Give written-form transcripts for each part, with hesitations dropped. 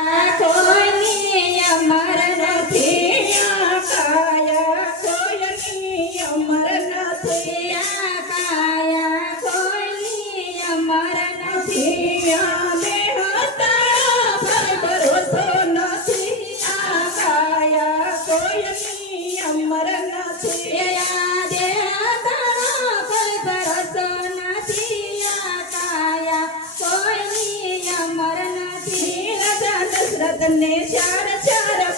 કોઈની અમર નથી આ કાયા, કોઈની અમર નથી આ કાયા, કોઈની અમર નથી આ દેહ તારા પર ભરોસો નથી આ કાયા, કોઈની અમર નથી આ દેહ તારા પર ભરોસો નથી આ કાયા, કોઈની અમર નથી રાજા દશરથને ચાર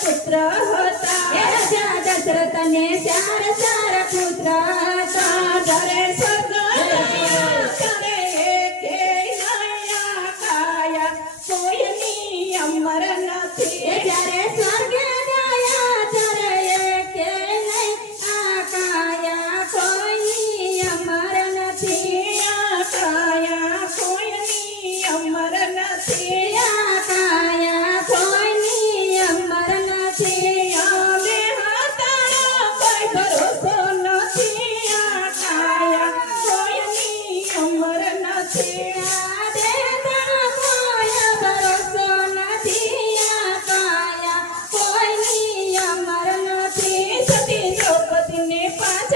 પુત્ર હતા રાજા દશરથને ચાર પુત્ર હતા ધરે સ્વર્ગ કરે એકેય કાયા, કોઈની અમર નથી જ્યારે સ્વર્ગે ગયા ત્યારે એકેય નહીં આ કાયા, કોઈની અમર નથી આ કાયા, કોઈની અમર નથી આ કાયા, કોઈની અમર નથી આ દેહ તારા કોઈ ભરોસો નથી આ કાયા, કોઈની અમર નથી આ દેહ તારા કોઈ ભરોસો નથી આ કાયા, કોઈની અમર નથી સતી દ્રૌપદીને પાંચ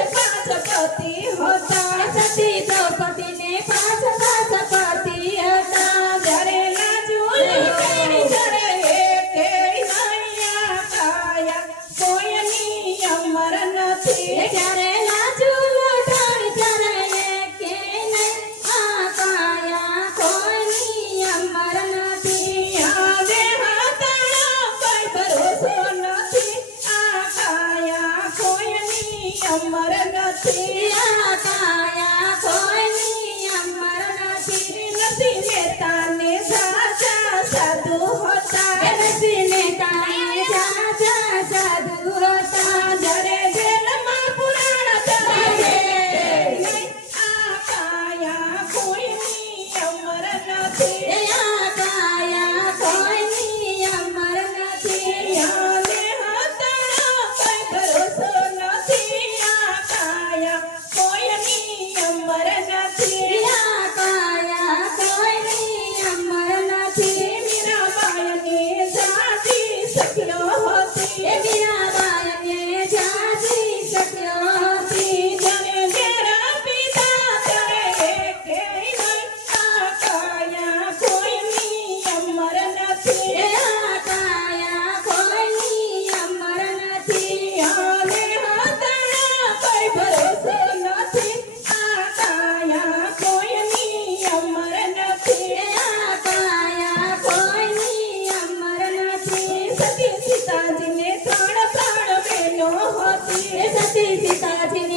પતિ હતા સતી દ્રૌપદીને પાંચ પતિ હતા જ્યારે લાજુ લૂંટાણી ત્યારે એકેય નહીં આ કાયા, કોઈની અમર નથી જ્યારે લાજુ લૂંટાણી ત્યારે એકેય નહીં આ કાયા, કોઈની અમર નથી આ દેહ તારા કોઈ ભરોસો નથી આ કાયા, કોઈની અમર નથી આ કાયા, કોઈની અમર નથી નથી મહેતાને સાચા સાધુ હતા નથી મહેતાને સાચા સાધુ હતા જ્યારે જેલમાં પુરાણ ચાલે આ કાયા, કોઈની અમર નથી આ કાયા, કોઈની અમર નથી આ દેહ તારા કોઈ ભરોસો નથી આ કાયા, કોઈની અમર નથી આ કાયા, કોઈની અમર નથી મીરાબાઈને જાતિ સખ્યો હતી મીરાબાઈને જાતિ સખ્યો હતી જ્યારે તેરા પિતા ત્યારે એકેય નહીં આ કાયા, કોઈની અમર નથી આ કાયા, કોઈની અમર નથી આ દેહ તારા કોઈ ભરોસો નથી આ કાયા, કોઈની અમર નથી આ કાયા, કોઈની અમર નથી સતી સીતાજીને ત્રણ બહેનો હતી સતી સીતાજીને